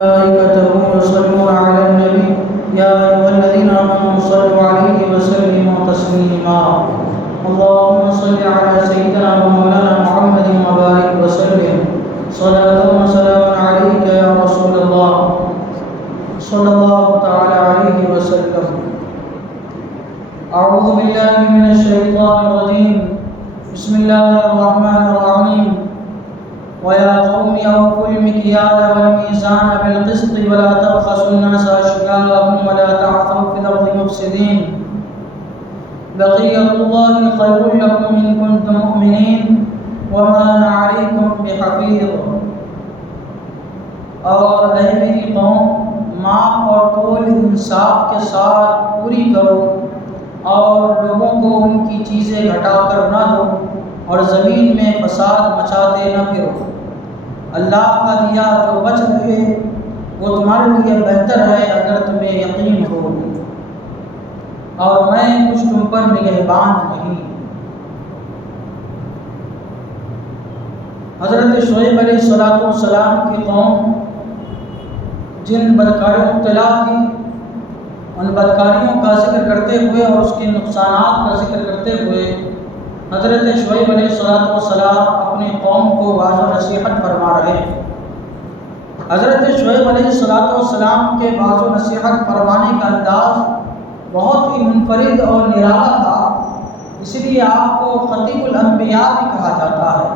ملائكته يصلون على النبي يا أيها الذين آمنوا صلوا عليه وسلموا تسليما اللهم صل على سيدنا ومولانا محمد وبارك وسلم صلاة وسلاما عليك يا رسول الله صلى الله تعالى عليه وسلم. أعوذ بالله من الشيطان الرجيم. بسم الله الرحمن الرحيم. وَيَا قَوْمِ أَوْفُوا الْمِكْيَالَ وَالْمِيزَانَ بِالْقِسْطِ وَلَا تَبْخَسُوا النَّاسَ أَشْيَاءَهُمْ وَلَا تَعْثَوْا فِي الْأَرْضِ مُفْسِدِينَ بَقِيَّةُ اللَّهِ خَيْرٌ لَكُمْ إِن كُنتُم مُّؤْمِنِينَ وَمَا أَنَا عَلَيْكُم بِحَفِيظٍ. اور اے میری قوم، ماپ اور تول انصاف کے ساتھ پوری کرو اور لوگوں کو ان کی چیزیں گھٹا کر نہ دو اور زمین میں فساد مچاتے نہ پھرو. اللہ کا دیا جو بچ رہے وہ تمہارے لیے بہتر ہے اگر تمہیں یقین ہو، اور میں کچھ تم پر نگہبان نہیں. حضرت شعیب علیہ السلام کی قوم جن بدکاریوں میں مبتلا تھی، ان بدکاریوں کا ذکر کرتے ہوئے اور اس کے نقصانات کا ذکر کرتے ہوئے حضرت شعیب علیہ السلام اپنے قوم کو واضح و نصیحت فرما رہے ہیں. حضرت شعیب علیہ السلام کے واضح و نصیحت فرمانے کا انداز بہت ہی منفرد اور نرالا تھا، اس لیے آپ کو خطیب الانبیاء بھی کہا جاتا ہے.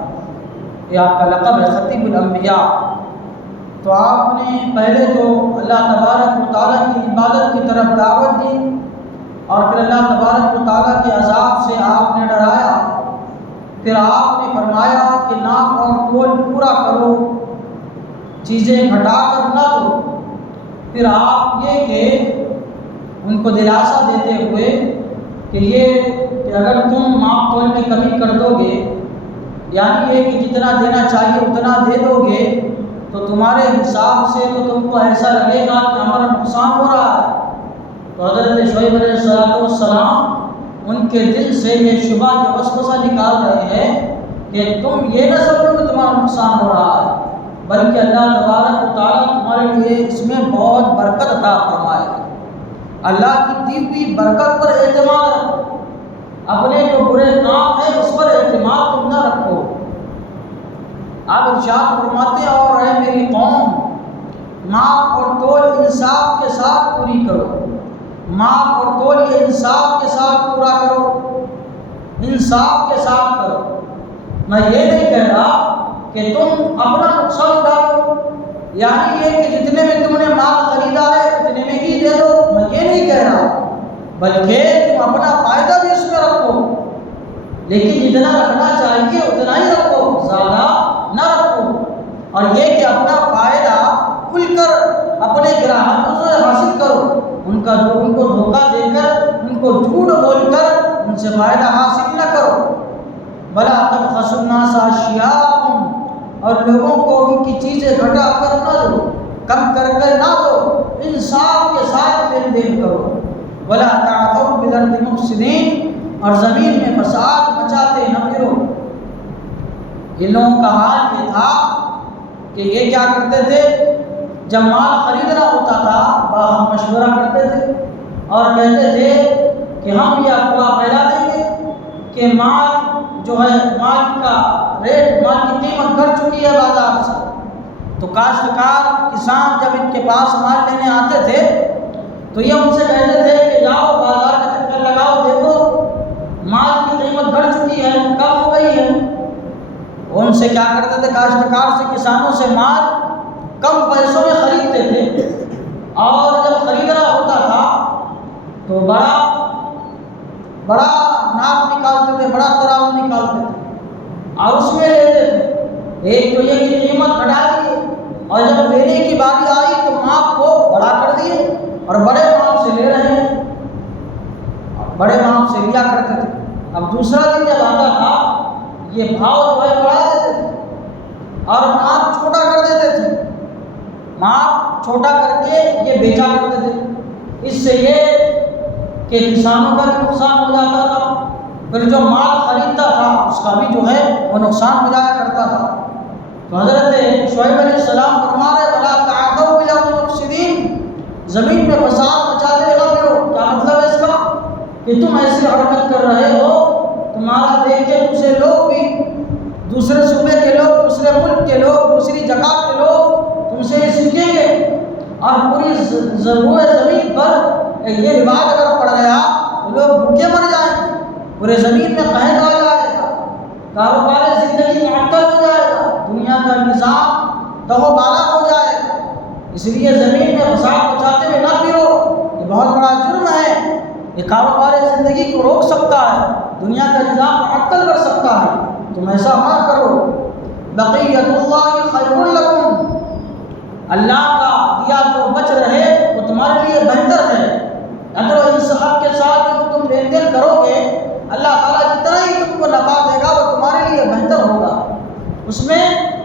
یہ آپ کا لقب ہے، خطیب الانبیاء. تو آپ نے پہلے تو اللہ تبارک و تعالیٰ کی عبادت کی طرف دعوت دی، اور پھر اللہ تبارک و تعالیٰ کے عذاب سے آپ نے ڈرایا. پھر آپ نے فرمایا کہ ناپ اور تول پورا کرو، چیزیں گھٹا کر نہ دو. پھر آپ یہ کہ ان کو دلاسا دیتے ہوئے کہ اگر تم ماپ تول میں کمی کر دو گے، یعنی یہ کہ جتنا دینا چاہیے اتنا دے دو گے، تو تمہارے حساب سے تو تم کو ایسا لگے گا کہ ہمارا نقصان ہو رہا ہے. تو حضرت شعیب علیہ السلام ان کے دل سے یہ شبہ یا وسوسہ نکال رہے ہیں کہ تم یہ نہ سمجھو کہ تمہارا نقصان ہو رہا ہے، بلکہ اللہ تبارک و تعالیٰ تمہارے لیے اس میں بہت برکت عطا فرمائے. اللہ کی دی ہوئی برکت پر اعتماد رکھو، اپنے جو برے کام ہیں اس پر اعتماد تم نہ رکھو. آپ ارشاد فرماتے ہیں، اور اے میری قوم، ماپ اور تول انصاف کے ساتھ پوری کرو. ماپ اور تول یہ انصاف کے ساتھ پورا کرو، انصاف کے ساتھ کرو. میں یہ نہیں کہہ رہا کہ تم اپنا نقصان ڈالو، یعنی یہ کہ جتنے میں تم نے مال خریدا ہے اتنے میں ہی دے دو. میں یہ نہیں کہہ رہا، بلکہ تم اپنا فائدہ بھی اس میں رکھو، لیکن جتنا رکھنا چاہیے اتنا ہی رکھو، زیادہ نہ رکھو. اور یہ کہ اپنا فائدہ کھل کر اپنے گراہکوں سے حاصل کرو، ان کو دھوکہ دے کر، ان کو جھوٹ بول کر ان سے فائدہ حاصل نہ کرو. بلا تبخسوا الناس اشیاءهم، اور لوگوں کو ان کی چیزیں گھٹا کر نہ دو، کم کر کے نہ دو، انصاف کے ساتھ لین دین کرو. ولا تعثوا فی الارض مفسدین، اور زمین میں فساد مچاتے نہ پھرو. ان لوگوں کا حال یہ تھا کہ یہ کیا کرتے تھے، جب مال خریدنا ہوتا تھا باہم مشورہ کرتے تھے اور کہتے تھے کہ ہم یہ افواہ پھیلا دیں گے کہ مال جو ہے، مال کا ریٹ، مال کی قیمت گھٹ چکی ہے بازار سے. تو کاشتکار کسان جب ان کے پاس مال لینے آتے تھے تو یہ ان سے کہتے تھے کہ جاؤ بازار کا چکر لگاؤ، دیکھو مال کی قیمت گھٹ چکی ہے، کم ہو گئی ہے. ان سے کیا کرتے تھے، کاشتکار سے، کسانوں سے مال کم پیسوں میں خریدتے تھے، اور جب خریدنا ہوتا تھا تو بڑا ناپ نکالتے تھے، بڑا ترازو نکالتے تھے اور اس میں لیتے تھے. ایک تو یہ کہ قیمت گھٹا دی، اور جب لینے کی باری آئی تو ماپ کو بڑا کر دیے اور بڑے ماپ سے لے رہے ہیں، بڑے ماپ سے لیا کرتے تھے. اب دوسرا دن جب آتا تھا یہ بھاؤ جو ہے بڑھا دیتے تھے اور ماپ چھوٹا کر دیتے تھے. ماپ چھوٹا کر کے یہ بیچا کرتے تھے. اس سے یہ کہ کسانوں کا بھی نقصان ہو جاتا تھا، پھر جو مال خریدتا تھا اس کا بھی جو ہے وہ نقصان ہو جایا کرتا تھا. تو حضرت شعیب علیہ السلام فرما رہے، ولا تعثوا فی زمین میں فساد مچاتے ہوئے نہ پھرو۔ کیا مطلب ہے اس کا؟ کہ تم ایسی حرکت کر رہے ہو، تمہارا دیکھ کے دوسرے لوگ بھی، دوسرے صوبے کے لوگ، دوسرے ملک کے لوگ، دوسری جگہ کے لوگ تم سے سیکھیں گے، اور پوری زمین پر یہ رواج اگر پڑ گیا تو لوگ بھوکے مر جائیں گے، پورے زمین میں قحط آ جائے گا، کاروبار زندگی معطل ہو جائے گا، دنیا کا نظام دہو بالا ہو جائے گا۔ اس لیے زمین میں فساد مچاتے ہوئے نہ پھرو، یہ بہت بڑا جرم ہے، یہ کاروبار زندگی کو روک سکتا ہے، دنیا کا نظام معطل کر سکتا ہے، تم ایسا نہ کرو۔ بقیت اللہ خیر لکم، اللہ کا دیا جو بچ رہے وہ تمہارے لیے بہتر ہے۔ اگر انصاف کے ساتھ جو تم لین دین کرو گے، اللہ تعالیٰ جتنا ہی تم کو نفع دے گا وہ تمہارے لیے بہتر ہوگا، اس میں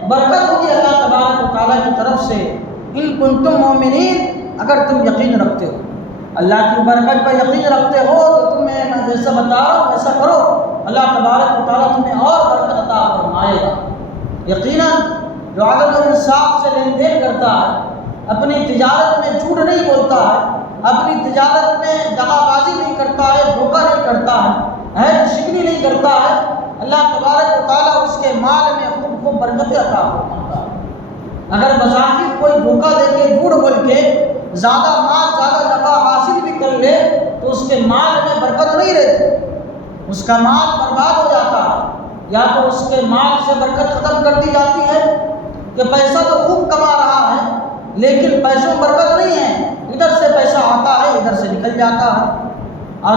برکت ہوگی اللہ تبارک و تعالیٰ کی طرف سے۔ ان کنتم مومنین، اگر تم یقین رکھتے ہو، اللہ کی برکت پر یقین رکھتے ہو تو تمہیں میں جیسا بتا رہا ہوں ویسا کرو، اللہ تبارک و تعالیٰ تمہیں اور برکت عطا فرمائے گا۔ یقیناً جو عدل و انصاف سے لین دین کرتا ہے، اپنی تجارت میں جھوٹ نہیں بولتا ہے، اپنی تجارت میں دغا بازی نہیں کرتا ہے، دھوکہ نہیں کرتا ہے، عہد شکنی نہیں کرتا ہے، اللہ تبارک و تعالیٰ اس کے مال میں خوب برکت عطا فرماتا ہے۔ اگر بظاہر کوئی دھوکہ دے کے جھوٹ بول کے زیادہ مال زیادہ نفع حاصل بھی کر لے تو اس کے مال میں برکت نہیں رہتی، اس کا مال برباد ہو جاتا ہے، یا تو اس کے مال سے برکت ختم کر دی جاتی ہے کہ پیسہ تو خوب کما رہا ہے لیکن پیسوں میں برکت نہیں ہے، ادھر سے پیسہ آتا ہے ادھر سے نکل جاتا ہے، اور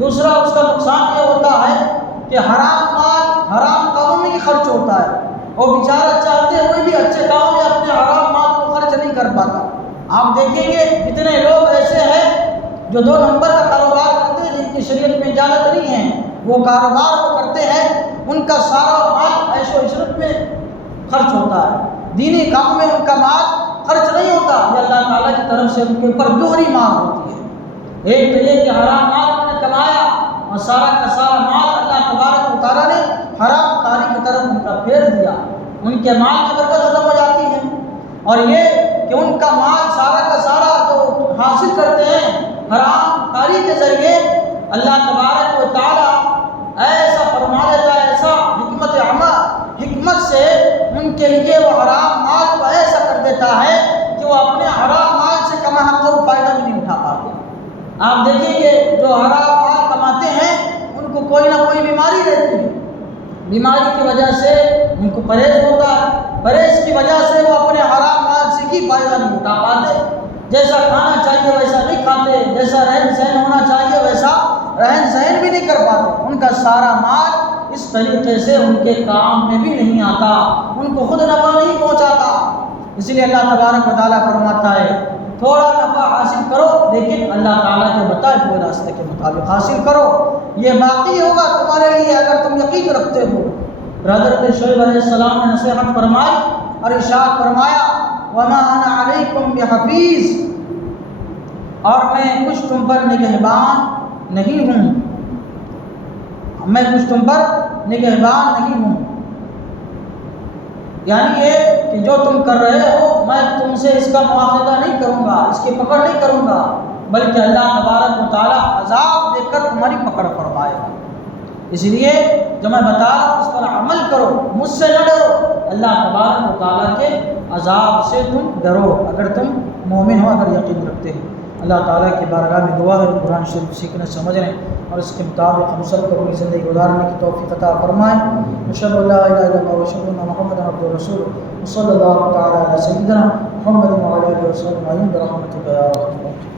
دوسرا اس کا نقصان یہ ہوتا ہے کہ حرام مال حرام کاموں میں ہی خرچ ہوتا ہے، اور بیچارہ چاہتے ہوئے بھی اچھے کاموں میں اپنے حرام مال کو خرچ نہیں کر پاتا۔ آپ دیکھیں گے کتنے لوگ ایسے ہیں جو 2 نمبر کا کاروبار کرتے ہیں، جن کی شریعت میں اجازت نہیں ہے، وہ کاروبار کو کرتے ہیں، ان کا سارا مال عیش و عشرت میں خرچ ہوتا ہے، دینی کام میں ان کا مال خرچ نہیں ہوتا، یہ اللہ تعالیٰ کی طرف سے ان کے اوپر دوہری مار ہوتی ہے۔ ایک تو یہ کہ حرام مال انہوں نے کمایا اور سارا کا سارا مال اللہ تبارک و تعالیٰ نے حرام کاری کی طرف ان کا پھیر دیا، ان کے مال کی برکت ختم ہو جاتی ہے، اور یہ کہ ان کا مال سارا کا سارا جو حاصل کرتے ہیں حرام کاری کے ذریعے، اللہ تبارک و تعالیٰ ایسا فرما دیتا ہے، ایسا حکمت سے ان کے لیے وہ حرام مال کو ایسا کر دیتا ہے کہ وہ اپنے حرام مال سے کما ہم فائدہ بھی نہیں اٹھا پاتے۔ آپ دیکھیں گے جو حرام مال کماتے ہیں ان کو کوئی نہ کوئی بیماری رہتی ہے، بیماری کی وجہ سے ان کو پرہیز ہوتا ہے، پرہیز کی وجہ سے وہ اپنے حرام مال سے ہی فائدہ نہیں اٹھا پاتے، جیسا کھانا چاہیے ویسا نہیں کھاتے، جیسا رہن سہن ہونا چاہیے ویسا رہن سہن بھی نہیں کر پاتے، ان کا سارا مال اس طریقے سے ان کے کام میں بھی نہیں آتا، ان کو خود نفع نہیں پہنچاتا۔ اس لیے اللہ تبارک و تعالیٰ فرماتا ہے تھوڑا نفع حاصل کرو لیکن اللہ تعالیٰ کے بتائے ہوئے راستے کے مطابق حاصل کرو، یہ باقی ہوگا تمہارے لیے اگر تم یقین رکھتے ہو۔ حضرت شعیب علیہ السلام نے نصیحت فرمائی اور ارشاد فرمایا وما انا علیکم بحفیظ، اور میں کچھ تم پر نگہبان نہیں ہوں، میں کچھ تم پر نگہبان نہیں ہوں، یعنی یہ کہ جو تم کر رہے ہو میں تم سے اس کا مواخذہ نہیں کروں گا، اس کی پکڑ نہیں کروں گا، بلکہ اللہ تبارک و تعالیٰ عذاب دے کر تمہاری پکڑ فرمائے گا۔ اس لیے جو میں بتا رہا ہوں اس پر عمل کرو، مجھ سے نہ ڈرو، اللہ تبارک و تعالیٰ کے عذاب سے تم ڈرو اگر تم مومن ہو، اگر یقین رکھتے ہو۔ اللہ تعالیٰ کی بارگاہ میں دعا ہے قرآن شریف سیکھنے سمجھنے اور اس کے مطابق ہم سب کو اپنی زندگی گزارنے کی توفیق عطا فرمائے۔ اشہد ان لا الہ الا اللہ واشہد ان محمدا عبدہ ورسولہ صلی اللہ تعالیٰ علی سیدنا محمد وعلی آلہ وصحبہ اجمعین برحمتک یا ارحم الراحمین۔